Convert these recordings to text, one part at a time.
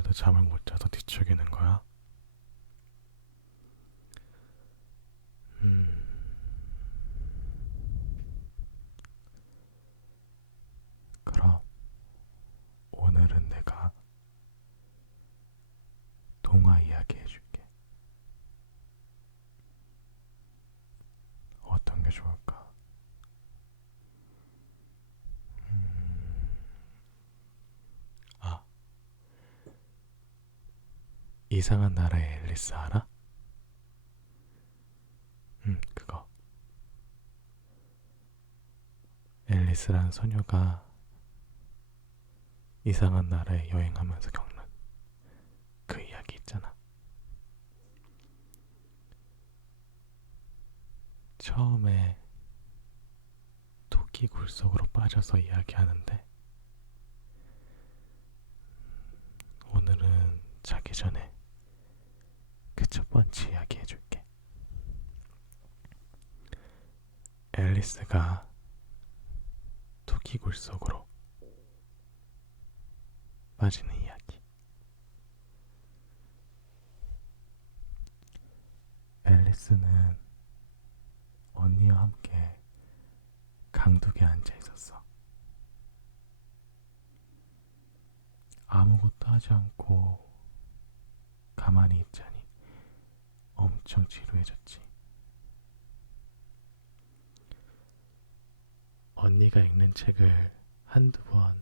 오늘도 잠을 못 자서 뒤척이는 거야? 음, 그럼 오늘은 내가 동화 이야기 해줄게. 어떤 게 좋을까? 음, 아, 이상한 나라의 앨리스 알아? 그거. 앨리스란 소녀가 이상한 나라에 여행하면서 겪는 그 이야기 있잖아. 처음에 토끼 굴 속으로 빠져서 이야기하는데 오늘은 자기 전에 그 첫 번째 이야기 해줄게. 앨리스가 토끼 굴 속으로 빠지는 이야기. 앨리스는 언니와 함께 강둑에 앉아 있었어. 아무것도 하지 않고 가만히 있자니 엄청 지루해졌지. 언니가 읽는 책을 한두 번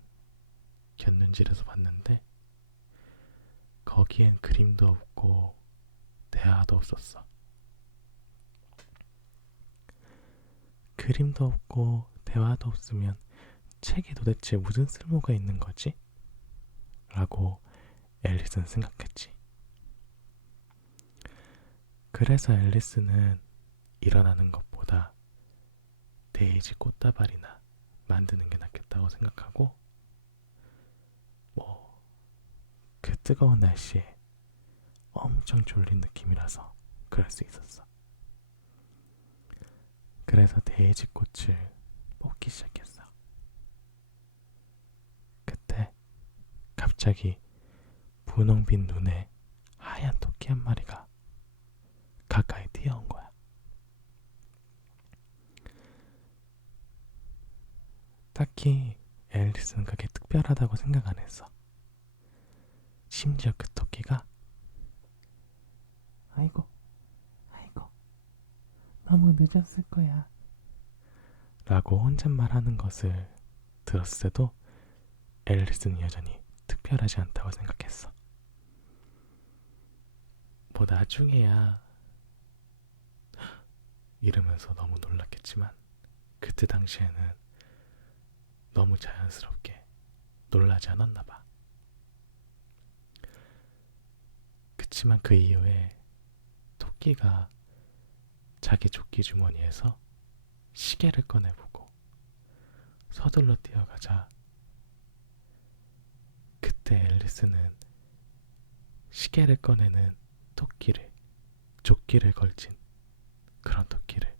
곁눈질해서 봤는데 거기엔 그림도 없고 대화도 없었어. 그림도 없고 대화도 없으면 책에 도대체 무슨 쓸모가 있는 거지? 라고 앨리스는 생각했지. 그래서 앨리스는 일어나는 것보다 데이지 꽃다발이나 만드는 게 낫겠다고 생각하고 그 뜨거운 날씨에 엄청 졸린 느낌이라서 그럴 수 있었어. 그래서 데이지 꽃을 뽑기 시작했어. 그때 갑자기 분홍빛 눈에 하얀 토끼 한 마리가 가까이 뛰어온 거야. 딱히 앨리스는 그게 특별하다고 생각 안 했어. 심지어 그 토끼가 아이고, 아이고, 너무 늦었을 거야 라고 혼잣말 하는 것을 들었을 때도 앨리스는 여전히 특별하지 않다고 생각했어. 뭐 나중에야 이러면서 너무 놀랐겠지만 그때 당시에는 너무 자연스럽게 놀라지 않았나 봐. 그치만 그 이후에 토끼가 자기 조끼 주머니에서 시계를 꺼내보고 서둘러 뛰어가자 그때 앨리스는 시계를 꺼내는 토끼를 조끼를 걸친 그런 토끼를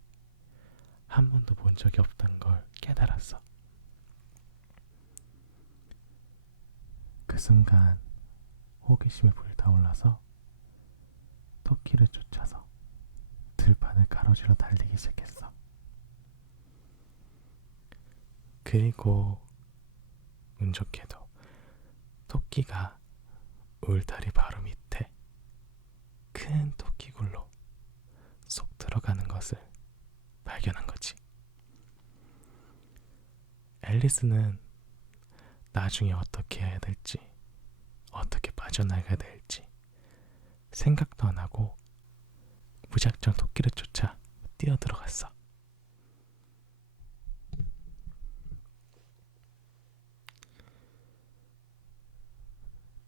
한 번도 본 적이 없다는 걸 깨달았어. 그 순간 호기심이 불타올라서 토끼를 쫓아서 들판을 가로질러 달리기 시작했어. 그리고 운 좋게도 토끼가 울타리 바로 밑에 큰 토끼굴로 쏙 들어가는 것을 발견한 거지. 앨리스는 나중에 어떻게 해야 될지, 어떻게 빠져나가야 될지 생각도 안 하고 무작정 토끼를 쫓아 뛰어들어갔어.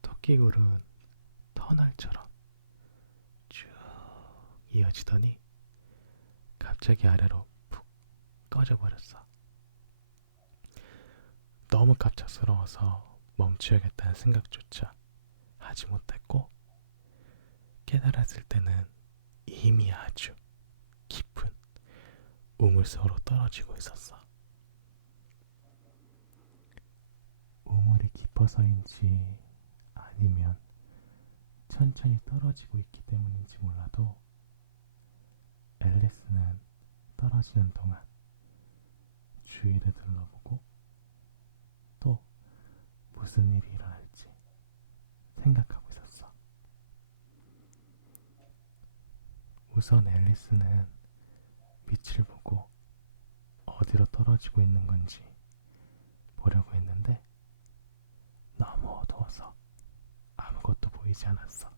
토끼굴은 터널처럼 쭉 이어지더니 갑자기 아래로 푹 꺼져버렸어. 너무 갑작스러워서 멈춰야겠다는 생각조차 하지 못했고 깨달았을 때는 이미 아주 깊은 우물 속으로 떨어지고 있었어. 우물이 깊어서인지 아니면 천천히 떨어지고 있기 때문인지 몰라도 앨리스는 떨어지는 동안 주위를 둘러보고 또 무슨 일이 일어날지 생각하고 있었어. 우선 앨리스는 밑을 보고 어디로 떨어지고 있는 건지 보려고 했는데 너무 어두워서 아무것도 보이지 않았어.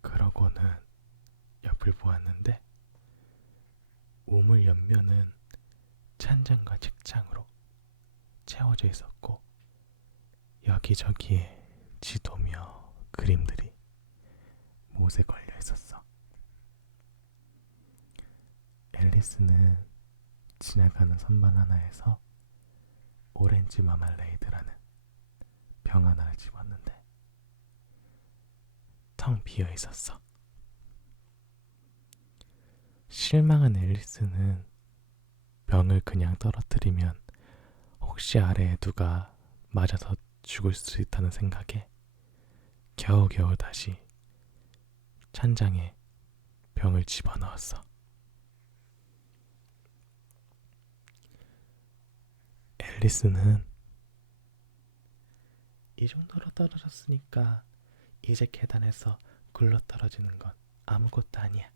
그러고는 옆을 보았는데 우물 옆면은 찬장과 책장으로 채워져 있었고 여기저기에 지도며 그림들이 못에 걸려 있었어. 앨리스는 지나가는 선반 하나에서 오렌지 마말레이드라는 병 하나를 집었는데 텅 비어 있었어. 실망한 앨리스는 병을 그냥 떨어뜨리면 혹시 아래에 누가 맞아서 죽을 수 있다는 생각에 겨우겨우 다시 찬장에 병을 집어넣었어. 앨리스는 이 정도로 떨어졌으니까 이제 계단에서 굴러 떨어지는 건 아무것도 아니야.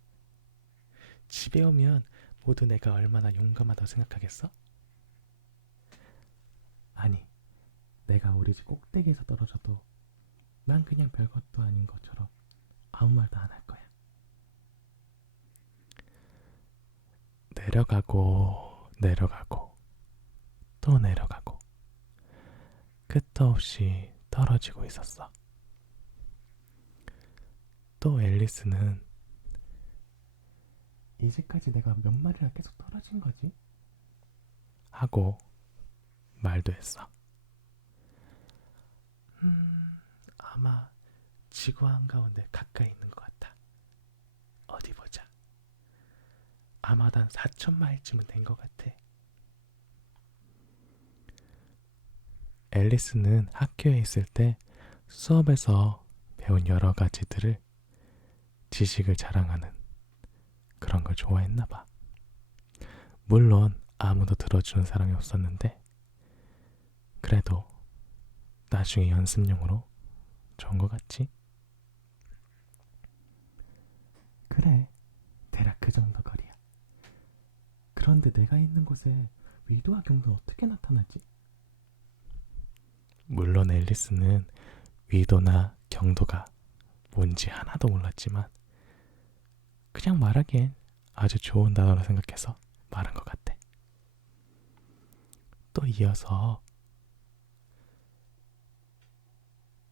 집에 오면 모두 내가 얼마나 용감하다고 생각하겠어? 아니, 내가 우리 집 꼭대기에서 떨어져도 난 그냥 별것도 아닌 것처럼 아무 말도 안 할 거야. 내려가고 내려가고 또 내려가고 끝도 없이 떨어지고 있었어. 또 앨리스는 이제까지 내가 몇 마리나 계속 떨어진 거지? 하고 말도 했어. 아마 지구 한가운데 가까이 있는 것 같아. 어디 보자. 아마 난 4,000마일쯤은 된 것 같아. 앨리스는 학교에 있을 때 수업에서 배운 여러 가지들을 지식을 자랑하는 그런 걸 좋아했나 봐. 물론 아무도 들어주는 사람이 없었는데 그래도 나중에 연습용으로 좋은 것 같지? 그래, 대략 그 정도 거리야. 그런데 내가 있는 곳에 위도와 경도는 어떻게 나타나지? 물론 앨리스는 위도나 경도가 뭔지 하나도 몰랐지만 그냥 말하기엔 아주 좋은 단어라 생각해서 말한 것 같아. 또 이어서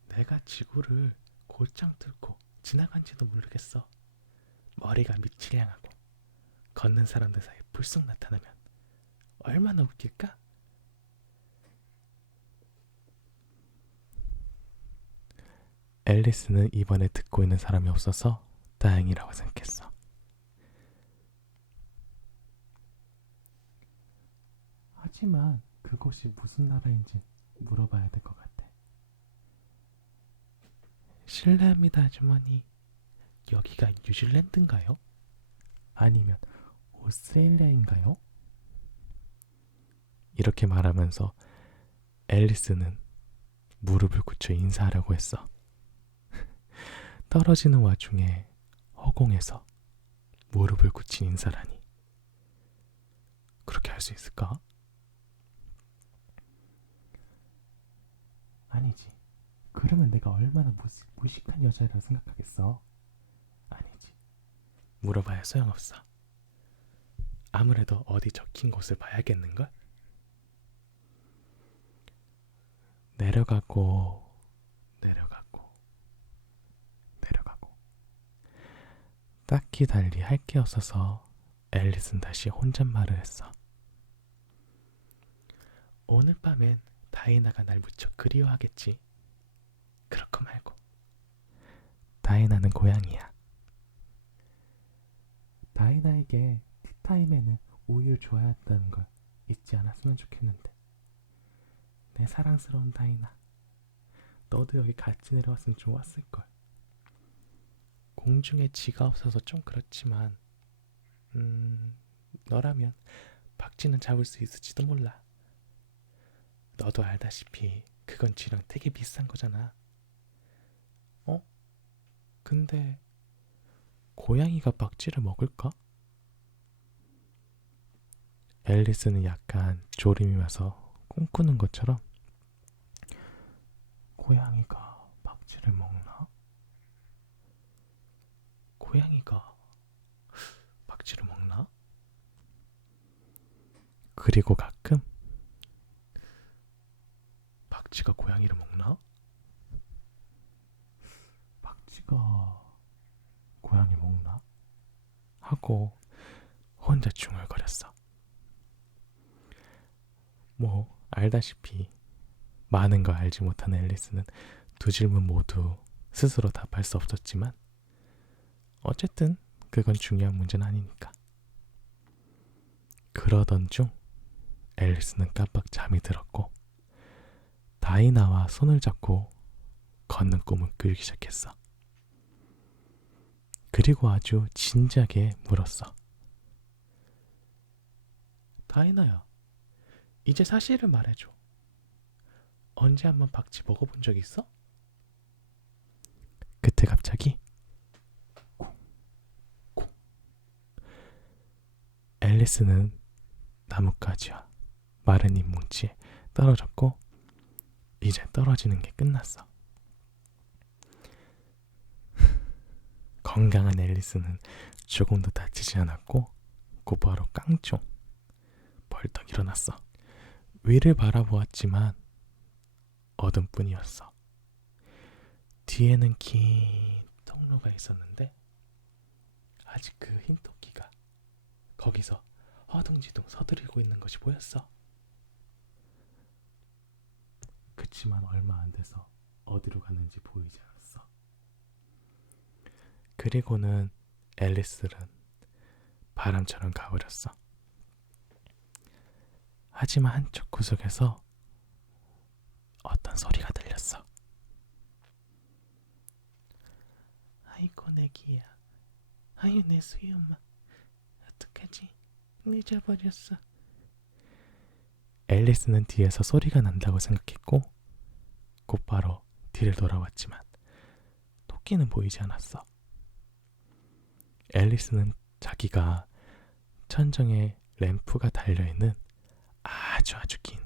내가 지구를 곧장 뚫고 지나간지도 모르겠어. 머리가 밑을 향하고 걷는 사람들 사이에 불쑥 나타나면 얼마나 웃길까? 앨리스는 이번에 듣고 있는 사람이 없어서 다행이라고 생각했어. 하지만 그곳이 무슨 나라인지 물어봐야 될 것 같아. 실례합니다, 아주머니. 여기가 뉴질랜드인가요? 아니면 오스트레일리아인가요? 이렇게 말하면서 앨리스는 무릎을 굳혀 인사하려고 했어. 떨어지는 와중에 허공에서 무릎을 굳힌 인사라니. 그렇게 할 수 있을까? 아니지. 그러면 내가 얼마나 무식한 여자라고 생각하겠어? 아니지. 물어봐야 소용없어. 아무래도 어디 적힌 곳을 봐야겠는걸? 내려가고 내려가고 내려가고 딱히 달리 할 게 없어서 앨리스는 다시 혼잣말을 했어. 오늘 밤엔 다이나가 날 무척 그리워하겠지. 그렇고 말고. 다이나는 고양이야. 다이나에게 티타임에는 우유 줘야 한다는 걸 잊지 않았으면 좋겠는데. 내 사랑스러운 다이나, 너도 여기 같이 내려왔으면 좋았을걸. 공중에 지가 없어서 좀 그렇지만 너라면 박쥐는 잡을 수 있을지도 몰라. 너도 알다시피 그건 쥐랑 되게 비싼 거잖아. 어? 근데 고양이가 박쥐를 먹을까? 앨리스는 약간 졸음이 와서 꿈꾸는 것처럼 고양이가 박쥐를 먹나? 고양이가 박쥐를 먹나? 그리고 가끔 박쥐가 고양이를 먹나? 박쥐가 고양이 먹나? 하고 혼자 중얼거렸어. 뭐 알다시피 많은 걸 알지 못하는 앨리스는 두 질문 모두 스스로 답할 수 없었지만 어쨌든 그건 중요한 문제는 아니니까. 그러던 중 앨리스는 깜빡 잠이 들었고 다이나와 손을 잡고 걷는 꿈을 꾸기 시작했어. 그리고 아주 진지하게 물었어. 다이나야, 이제 사실을 말해줘. 언제 한번 박쥐 먹어본 적 있어? 그때 갑자기 앨리스는 나뭇가지와 마른 잎 뭉치에 떨어졌고 이제 떨어지는 게 끝났어. 건강한 앨리스는 조금도 다치지 않았고 곧바로 깡총 벌떡 일어났어. 위를 바라보았지만 어둠뿐이었어. 뒤에는 긴 통로가 있었는데 아직 그 흰 토끼가 거기서 허둥지둥 서두르고 있는 것이 보였어. 그치만 얼마 안 돼서 어디로 가는지 보이지 않았어. 그리고는 앨리스는 바람처럼 가버렸어. 하지만 한쪽 구석에서 어떤 소리가 들렸어. 아이고 내 기야. 아유 내 수염아. 어떡하지? 늦어버렸어. 앨리스는 뒤에서 소리가 난다고 생각했고 곧바로 뒤를 돌아왔지만 토끼는 보이지 않았어. 앨리스는 자기가 천정에 램프가 달려있는 아주 긴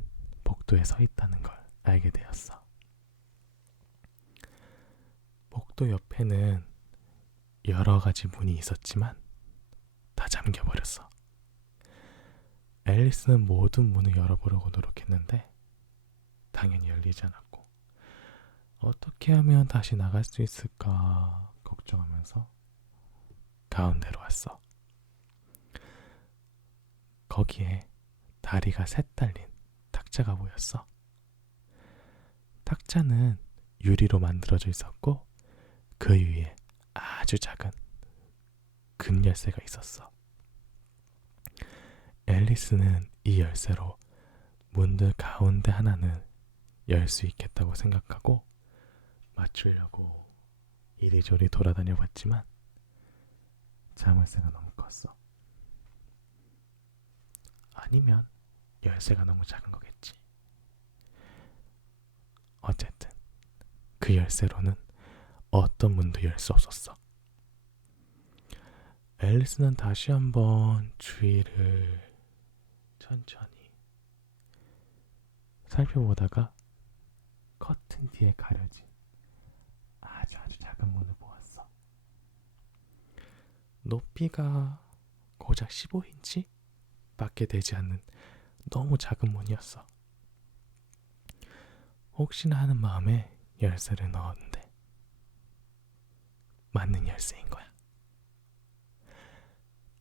복도에 서 있다는 걸 알게 되었어. 복도 옆에는 여러 가지 문이 있었지만 다 잠겨버렸어. 앨리스는 모든 문을 열어보려고 노력했는데 당연히 열리지 않았고 어떻게 하면 다시 나갈 수 있을까 걱정하면서 가운데로 왔어. 거기에 다리가 셋 달린 탁자가 보였어. 탁자는 유리로 만들어져 있었고 그 위에 아주 작은 금 열쇠가 있었어. 앨리스는 이 열쇠로 문들 가운데 하나는 열 수 있겠다고 생각하고 맞추려고 이리저리 돌아다녀 봤지만 자물쇠가 너무 컸어. 아니면 열쇠가 너무 작은 거겠지. 어쨌든 그 열쇠로는 어떤 문도 열 수 없었어. 앨리스는 다시 한번 주위를 천천히 살펴보다가 커튼 뒤에 가려진 아주 작은 문을 보았어. 높이가 고작 15인치? 밖에 되지 않는 너무 작은 문이었어. 혹시나 하는 마음에 열쇠를 넣었는데 맞는 열쇠인 거야.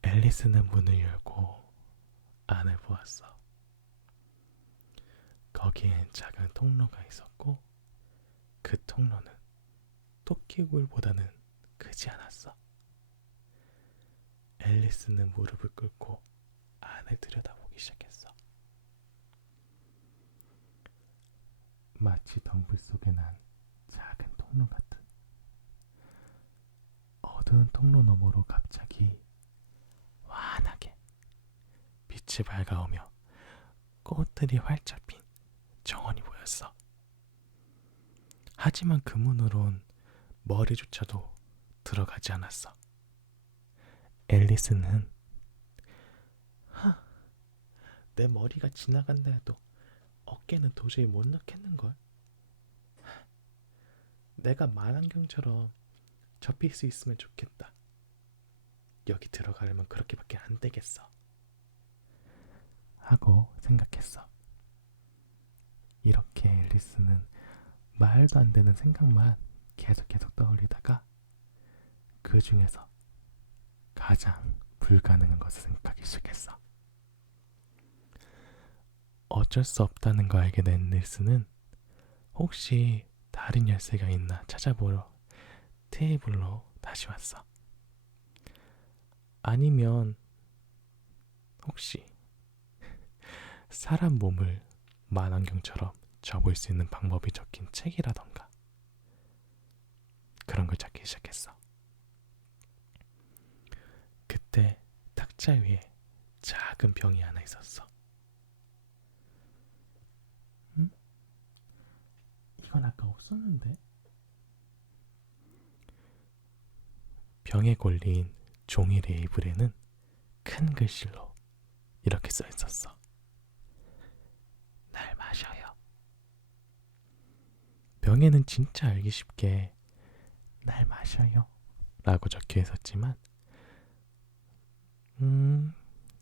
앨리스는 문을 열고 안을 보았어. 거기엔 작은 통로가 있었고 그 통로는 토끼굴보다는 크지 않았어. 앨리스는 무릎을 꿇고 안을 들여다보기 시작했어. 마치 덤불 속에 난 통로 같은 어두운 통로 너머로 갑자기 환하게 빛이 밝아오며 꽃들이 활짝 핀 정원이 보였어. 하지만 그 문으론 머리조차도 들어가지 않았어. 앨리스는 내 머리가 지나간다 해도 어깨는 도저히 못 넣겠는걸. 내가 만안경처럼 접힐 수 있으면 좋겠다. 여기 들어가려면 그렇게밖에 안 되겠어. 하고 생각했어. 이렇게 앨리스는 말도 안 되는 생각만 계속 떠올리다가 그 중에서 가장 불가능한 것을 생각하기 시작했어. 어쩔 수 없다는 걸 알게 된 앨리스는 혹시 다른 열쇠가 있나 찾아보러 테이블로 다시 왔어. 아니면 혹시 사람 몸을 만안경처럼 접을 수 있는 방법이 적힌 책이라던가 그런 걸 찾기 시작했어. 그때 탁자 위에 작은 병이 하나 있었어. 응? 이건 아까 없었는데? 병에 걸린 종이 레이블에는 큰 글씨로 이렇게 써 있었어. 날 마셔요. 병에는 진짜 알기 쉽게 날 마셔요 라고 적혀 있었지만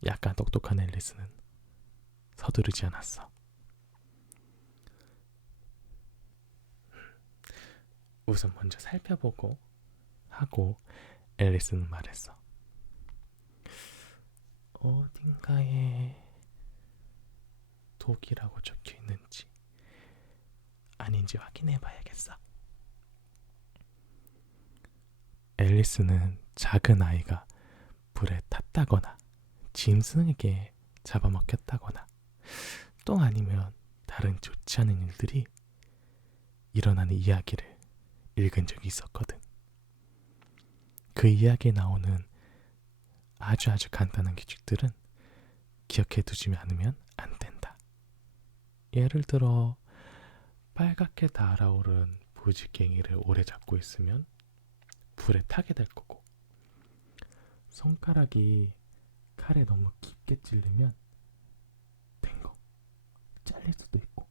약간 똑똑한 앨리스는 서두르지 않았어. 우선 먼저 살펴보고 하고 앨리스는 말했어. 어딘가에 독이라고 적혀 있는지 아닌지 확인해 봐야겠어. 앨리스는 작은 아이가 불에 탔다거나 짐승에게 잡아먹혔다거나 또 아니면 다른 좋지 않은 일들이 일어나는 이야기를 읽은 적이 있었거든. 그 이야기에 나오는 아주 간단한 규칙들은 기억해 두지 않으면 안 된다. 예를 들어 빨갛게 달아오른 부지깽이를 오래 잡고 있으면 불에 타게 될 거고, 손가락이 칼에 너무 깊게 찔리면 탱거 잘릴 수도 있고,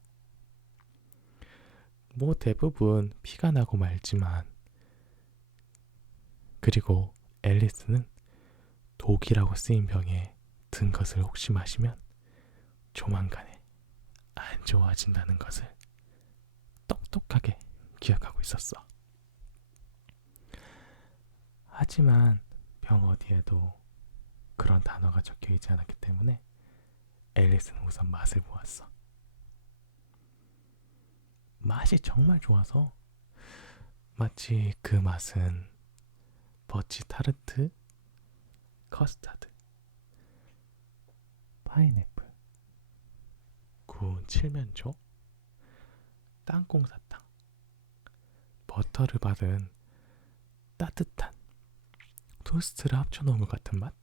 뭐 대부분 피가 나고 말지만, 그리고 앨리스는 독이라고 쓰인 병에 든 것을 혹시 마시면 조만간에 안 좋아진다는 것을 똑똑하게 기억하고 있었어. 하지만 병 어디에도 그런 단어가 적혀 있지 않았기 때문에 앨리스는 우선 맛을 보았어. 맛이 정말 좋아서 마치 그 맛은 버치 타르트, 커스터드, 파인애플, 구운 칠면조, 땅콩사탕, 버터를 받은 따뜻한 토스트를 합쳐놓은 것 같은 맛?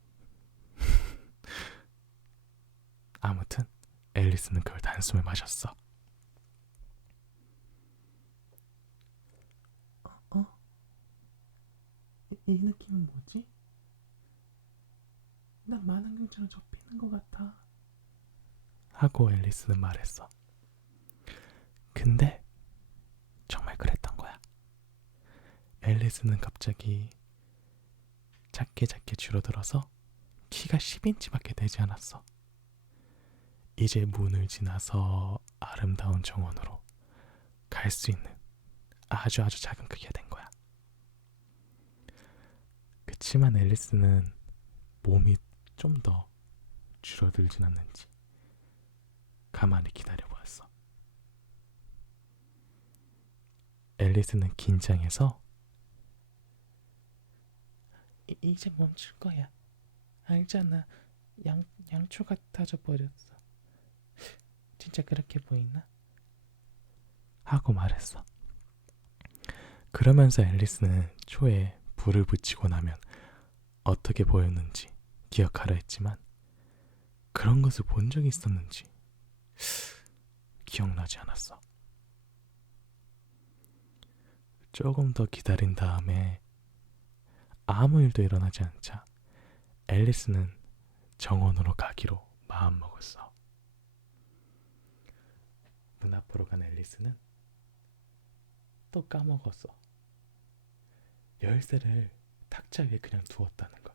아무튼 앨리스는 그걸 단숨에 마셨어. 이 느낌은 뭐지? 난 만안경처럼 접히는 것 같아. 하고 앨리스는 말했어. 근데 정말 그랬던 거야. 앨리스는 갑자기 작게 줄어들어서 키가 10인치밖에 되지 않았어. 이제 문을 지나서 아름다운 정원으로 갈 수 있는 아주 작은 크기가 된 거야. 그치만 앨리스는 몸이 좀 더 줄어들진 않는지 가만히 기다려보았어. 앨리스는 긴장해서 이제 멈출 거야. 알잖아. 양초 같아져 버렸어. 진짜 그렇게 보이나? 하고 말했어. 그러면서 앨리스는 초에 불을 붙이고 나면 어떻게 보였는지 기억하려 했지만 그런 것을 본 적이 있었는지 기억나지 않았어. 조금 더 기다린 다음에 아무 일도 일어나지 않자 앨리스는 정원으로 가기로 마음먹었어. 문 앞으로 간 앨리스는 또 까먹었어. 열쇠를 탁자 위에 그냥 두었다는 걸.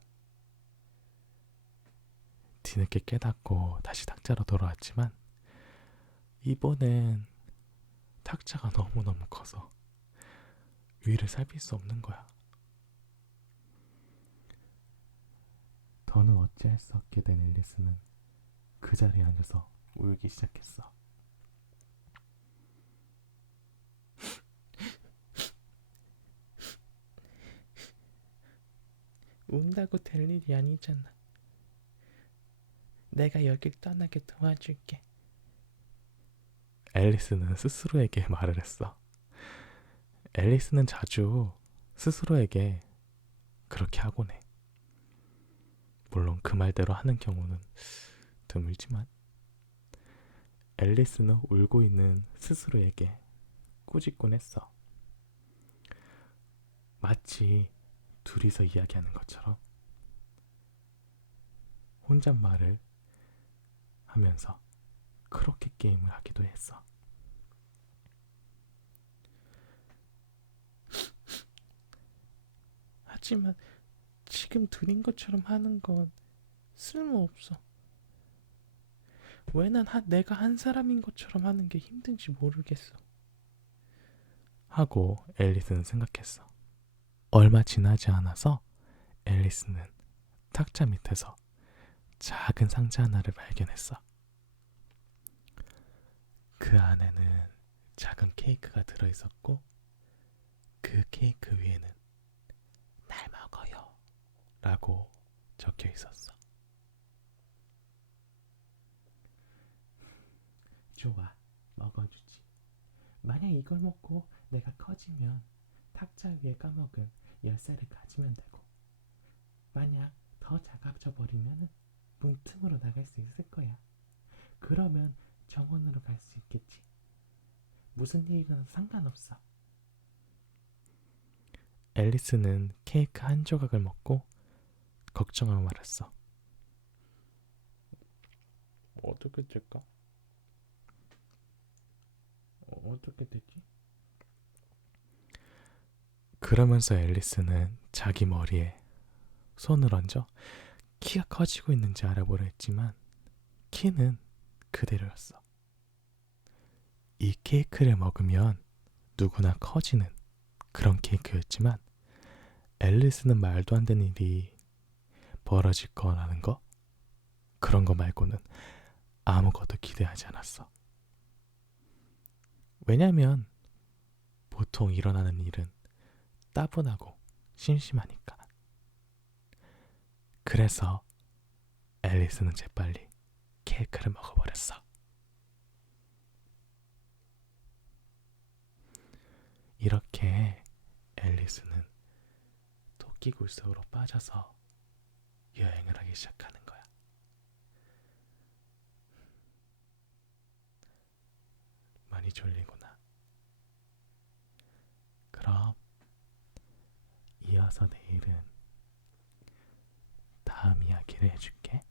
뒤늦게 깨닫고 다시 탁자로 돌아왔지만 이번엔 탁자가 너무너무 커서 위를 살필 수 없는 거야. 더는 어찌할 수 없게 된 앨리스는 그 자리에 앉아서 울기 시작했어. 운다고 될 일이 아니잖아. 내가 여길 떠나게 도와줄게. 앨리스는 스스로에게 말을 했어. 앨리스는 자주 스스로에게 그렇게 하곤 해. 물론 그 말대로 하는 경우는 드물지만 앨리스는 울고 있는 스스로에게 꾸짖곤 했어. 마치 둘이서 이야기하는 것처럼 혼잣말을 하면서 그렇게 게임을 하기도 했어. 하지만 지금 둘인 것처럼 하는 건 쓸모없어. 왜 난 내가 한 사람인 것처럼 하는 게 힘든지 모르겠어. 하고 앨리스는 생각했어. 얼마 지나지 않아서 앨리스는 탁자 밑에서 작은 상자 하나를 발견했어. 그 안에는 작은 케이크가 들어있었고 그 케이크 위에는 날 먹어요 라고 적혀 있었어. 좋아, 먹어주지. 만약 이걸 먹고 내가 커지면 탁자 위에 까먹은 열쇠를 가지면 되고 만약 더 작아져 버리면 문틈으로 나갈 수 있을 거야. 그러면 정원으로 갈 수 있겠지. 무슨 일이 일어나도 상관없어. 앨리스는 케이크 한 조각을 먹고 걱정하고 말았어. 어떻게 될까? 어떻게 되지? 그러면서 앨리스는 자기 머리에 손을 얹어 키가 커지고 있는지 알아보려 했지만 키는 그대로였어. 이 케이크를 먹으면 누구나 커지는 그런 케이크였지만 앨리스는 말도 안 되는 일이 벌어질 거라는 거? 그런 거 말고는 아무것도 기대하지 않았어. 왜냐면 보통 일어나는 일은 따분하고 심심하니까. 그래서 앨리스는 재빨리 케이크를 먹어버렸어. 이렇게 앨리스는 토끼굴 속으로 빠져서 여행을 하기 시작하는 거야. 많이 졸리구나. 그럼 이어서 내일은 다음 이야기를 해줄게.